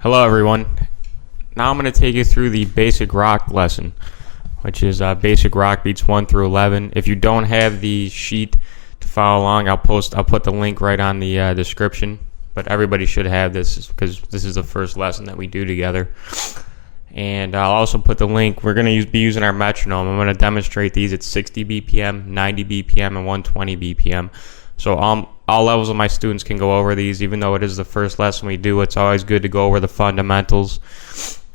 Hello everyone. Now I'm going to take you through the basic rock lesson, which is basic rock beats 1 through 11. If you don't have the sheet to follow along, I'll put the link right on the description. But everybody should have this because this is the first lesson that we do together. And I'll also put the link. We're going to be using our metronome. I'm going to demonstrate these at 60 BPM, 90 BPM, and 120 BPM. So all levels of my students can go over these. Even though it is the first lesson we do, it's always good to go over the fundamentals.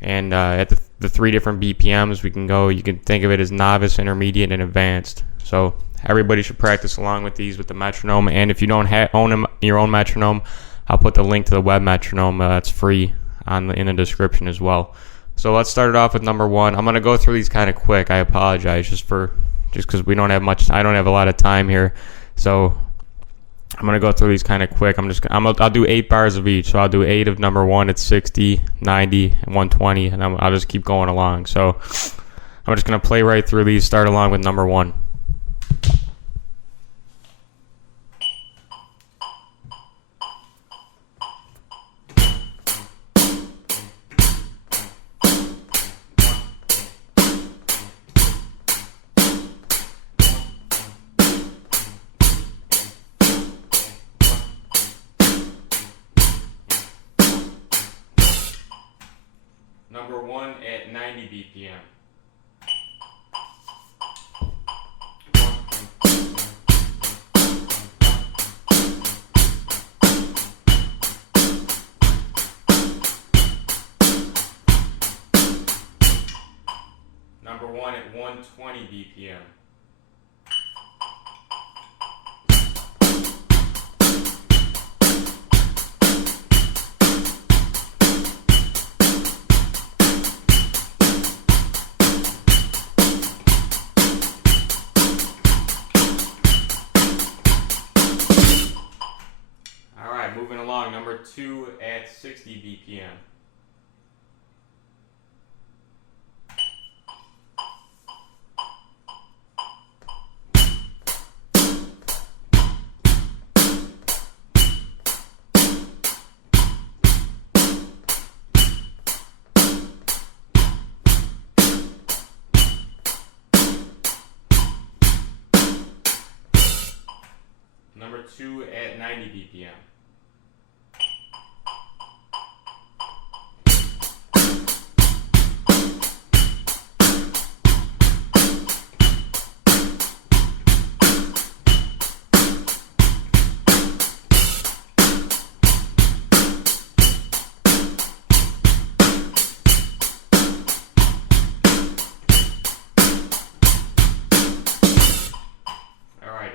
And at the 3 different BPMs, you can think of it as novice, intermediate, and advanced. So everybody should practice along with these with the metronome. And if you don't own your own metronome, I'll put the link to the web metronome. It's free in the description as well. So let's start it off with number 1. I'm going to go through these kind of quick. I apologize just because we don't have much. I don't have a lot of time here. So I'm going to go through these kind of quick. I'll do 8 bars of each. So I'll do 8 of number 1 at 60, 90, and 120, and I'll just keep going along. So I'm just going to play right through these, start along with number 1. Number 1 at 90 BPM. Number 1 at 120 BPM. Moving along, number 2 at 60 BPM. Number 2 at 90 BPM.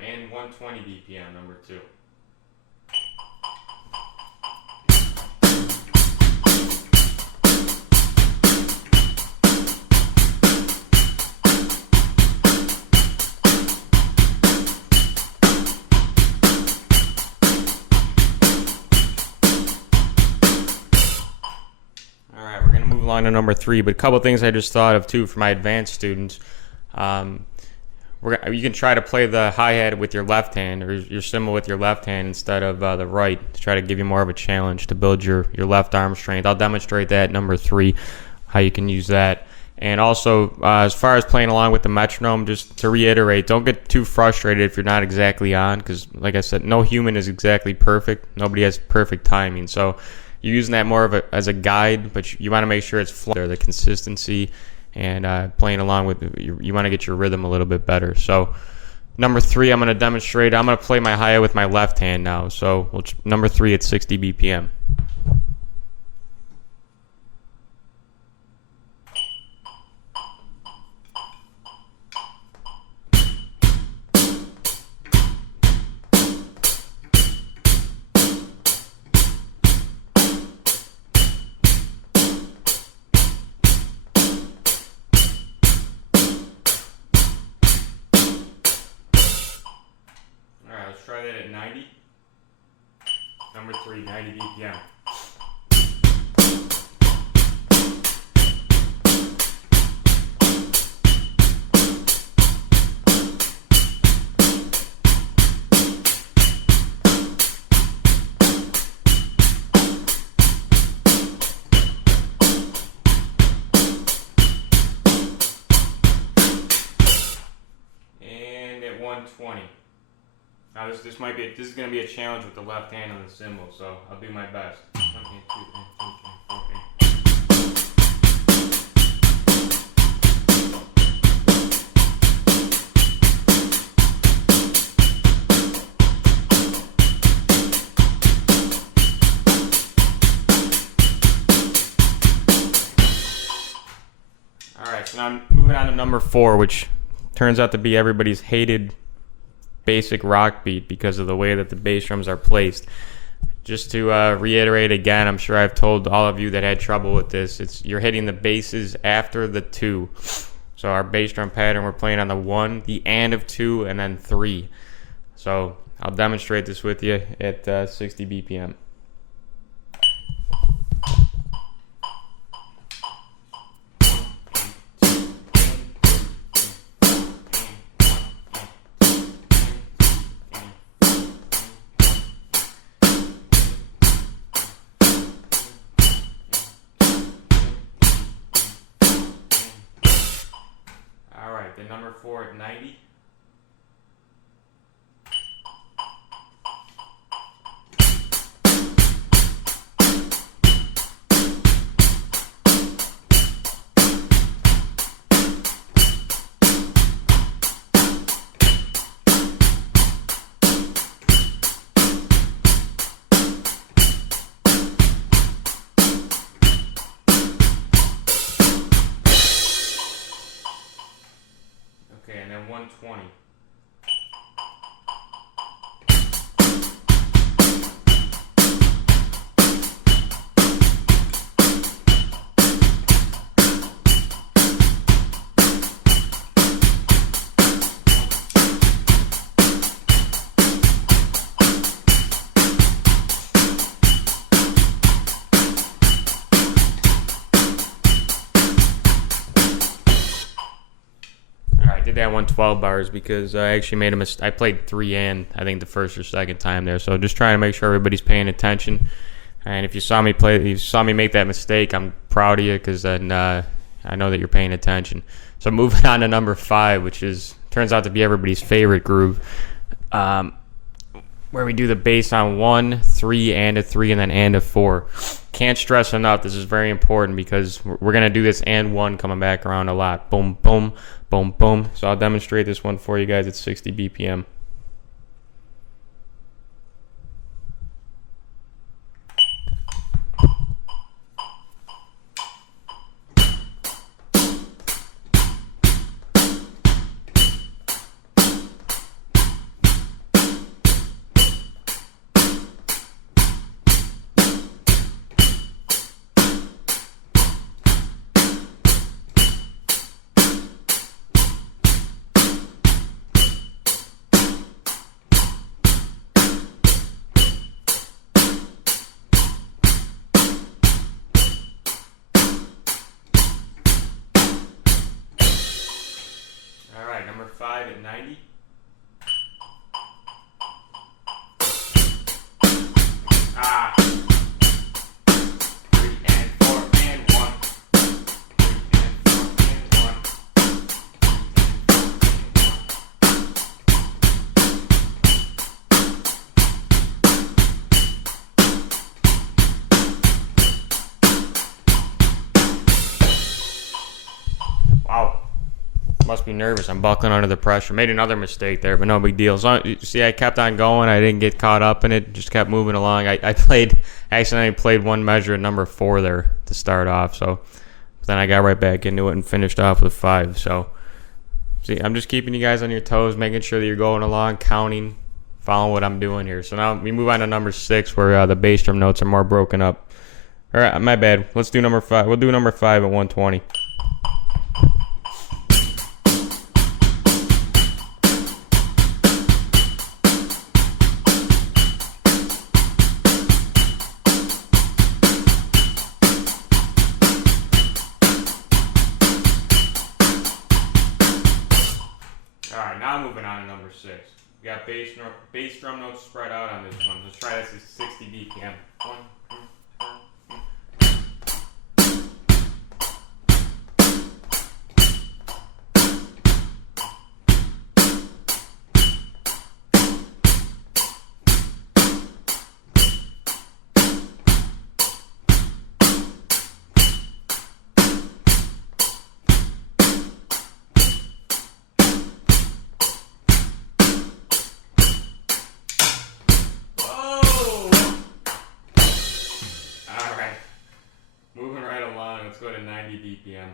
And 120 BPM, number 2. Alright, we're going to move along to number 3, but a couple things I just thought of too for my advanced students. You can try to play the hi-hat with your left hand or your cymbal with your left hand instead of the right to try to give you more of a challenge to build your left arm strength. I'll demonstrate that number 3, how you can use that. And also, as far as playing along with the metronome, just to reiterate, don't get too frustrated if you're not exactly on because, like I said, no human is exactly perfect. Nobody has perfect timing. So you're using that more as a guide, but you want to make sure it's fluid, the consistency, and playing along with you want to get your rhythm a little bit better. So number 3, I'm going to demonstrate. I'm going to play my hi-hat with my left hand now. So number 3 at 60 BPM. Let's try that at 90. Number 3, 90 BPM. Now this is gonna be a challenge with the left hand on the cymbal, so I'll do my best. 1, 2, 3, 4, 8. Alright, so now I'm moving on to number 4, which turns out to be everybody's hated basic rock beat because of the way that the bass drums are placed. Just to reiterate again, I'm sure I've told all of you that had trouble with this. You're hitting the basses after the 2. So our bass drum pattern, we're playing on the 1, the and of 2, and then 3. So I'll demonstrate this with you at 60 BPM. Then number 4 at 90. Okay, and then 120. Did that one 12 bars because I actually made a mistake. I played 3 and I think the first or second time there, so just trying to make sure everybody's paying attention. And if you saw me make that mistake, I'm proud of you because then I know that you're paying attention. So moving on to number 5, which turns out to be everybody's favorite groove, where we do the bass on 1, 3, and a 3, and then and a 4. Can't stress enough, this is very important because we're going to do this and 1 coming back around a lot. Boom, boom, boom, boom. So I'll demonstrate this one for you guys at 60 BPM. Number 5 at 90. Ah. 3 and 4 and 1. 3 and 4 and 1. 3 and 4 and 1. Wow. Must be nervous. I'm buckling under the pressure. Made another mistake there, but no big deal. See, I kept on going. I didn't get caught up in it. Just kept moving along. I accidentally played one measure at number 4 there to start off. So then I got right back into it and finished off with 5. So see, I'm just keeping you guys on your toes, making sure that you're going along, counting, following what I'm doing here. So now we move on to number 6, where the bass drum notes are more broken up. All right, my bad. Let's do number 5. We'll do number 5 at 120. Alright, now moving on to number 6. We got bass drum notes spread out on this one. Let's try this at 60 BPM. 1, 2, 3. BPM.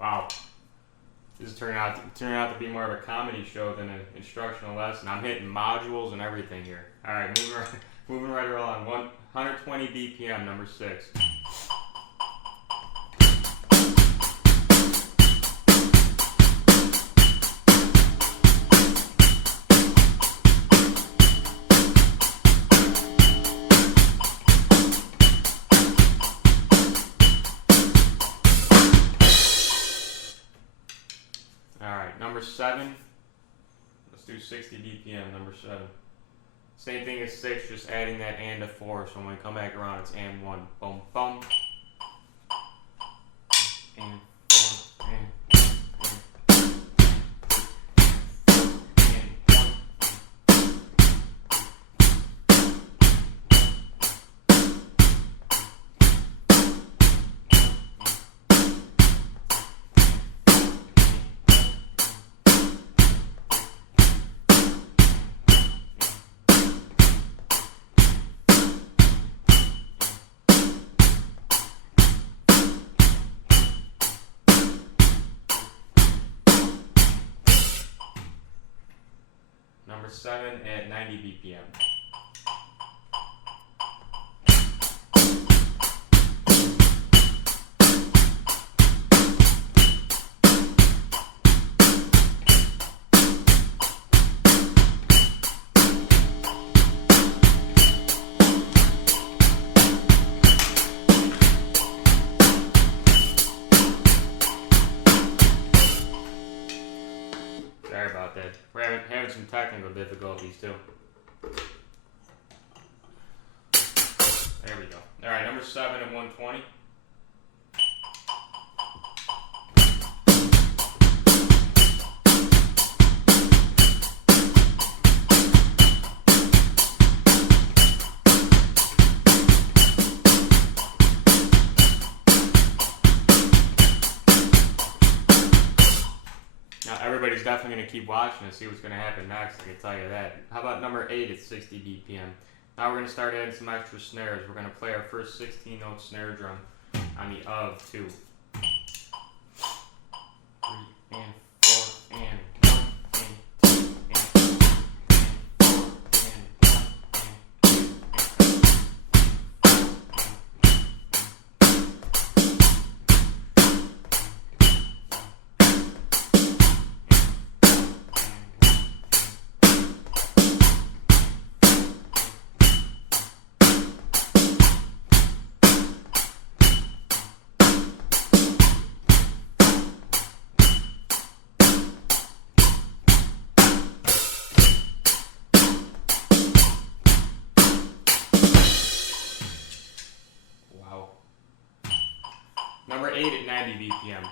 Wow. This is turning out to be more of a comedy show than an instructional lesson. I'm hitting modules and everything here. All right, moving right along. 120 BPM, number 6. Alright, number 7. Let's do 60 BPM, number 7. Same thing as 6, just adding that and a 4. So when we come back around, it's and 1. Boom, boom. And 4, and number 7 at 90 BPM. Sorry about that. We're having some technical difficulties too. There we go. Alright, number 7 at 120. Now everybody's definitely going to keep watching and see what's going to happen next, I can tell you that. How about number 8 at 60 BPM? Now we're going to start adding some extra snares. We're going to play our first 16-note snare drum on the of 2. 3 and 4 and 1 and 2 and 3 and 4 and 1 Number 8 at 90 BPM. 1,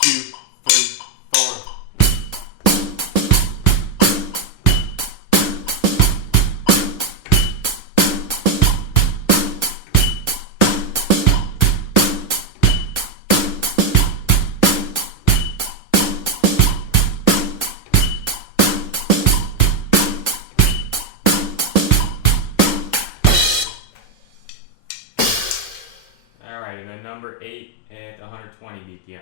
2, 3, 4. Alright, and then number 8 at 120 BPM.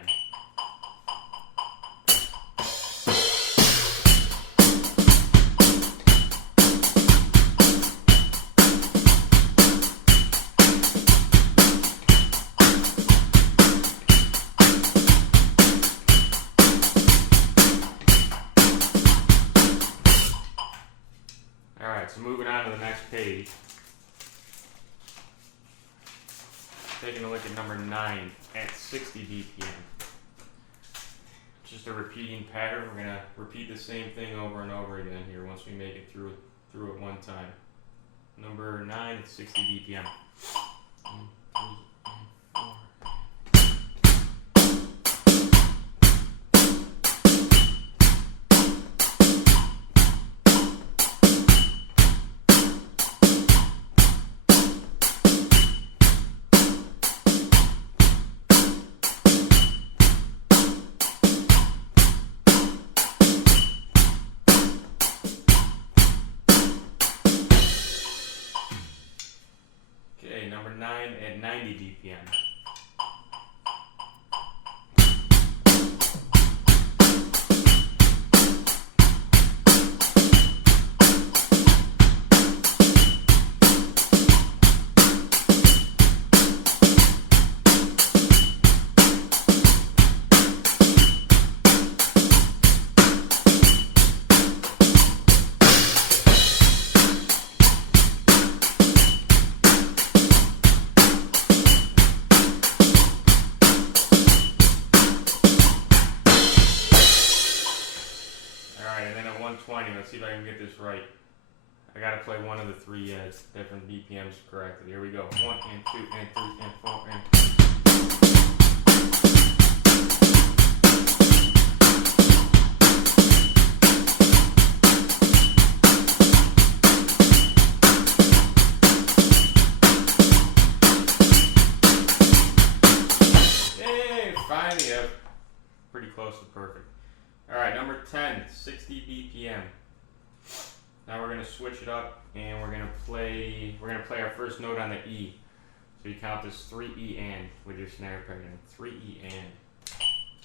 Alright, so moving on to the next page. Taking a look at number 9 at 60 BPM. Just a repeating pattern. We're going to repeat the same thing over and over again here once we make it through it one time. Number 9 at 60 BPM. 1, 3, and 4. 20. Let's see if I can get this right. I gotta play one of the three different BPMs correctly. Here we go. 1 and 2 and 3 and 4 and. Yay! Finally, pretty close to perfect. All right, number 10, 60 BPM. Now we're gonna switch it up, and we're gonna play our first note on the E. So you count this 3 E and with your snare pattern. 3 E and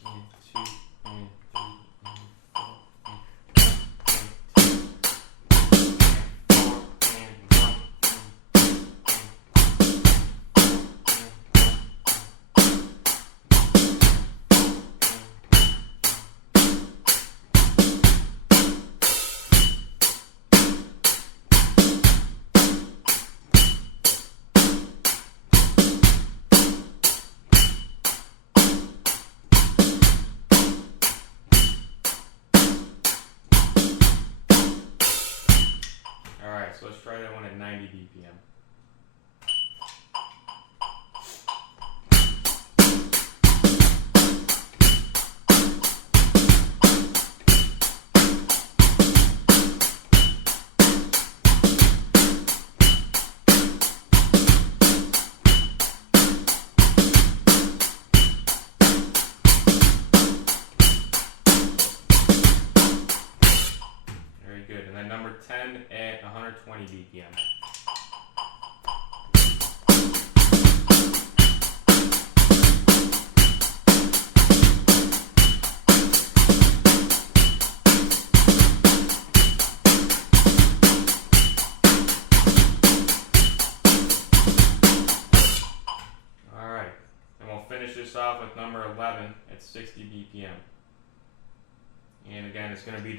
2 and 3 and 4 and So let's try that one at 90 BPM. Very good. And then number 10 at 120 BPM. All right. And we'll finish this off with number 11 at 60 BPM. And again, it's going to be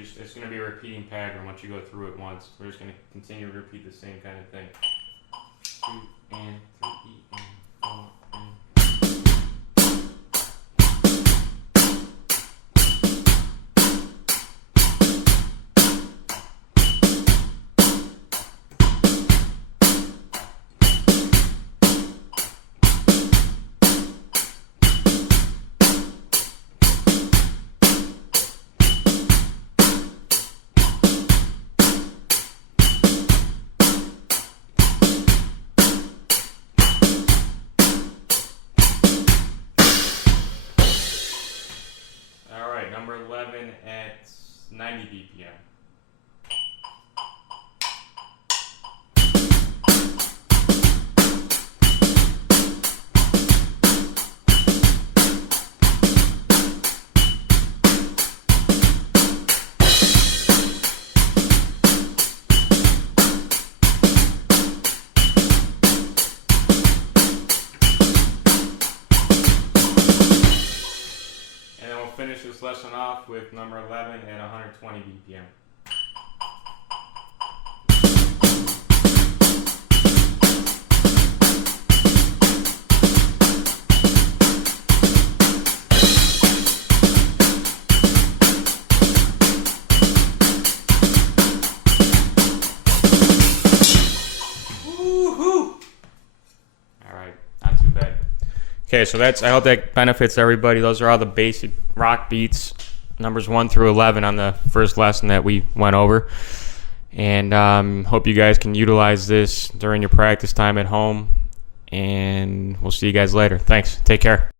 a repeating pattern once you go through it once. We're just going to continue to repeat the same kind of thing. 2 and 3 and 4 and. Number 11 at 90 BPM. Finish this lesson off with number 11 at 120 BPM. Woo-hoo! All right, not too bad. Okay, so I hope that benefits everybody. Those are all the basic rock beats, numbers 1 through 11 on the first lesson that we went over. And hope you guys can utilize this during your practice time at home. And we'll see you guys later. Thanks. Take care.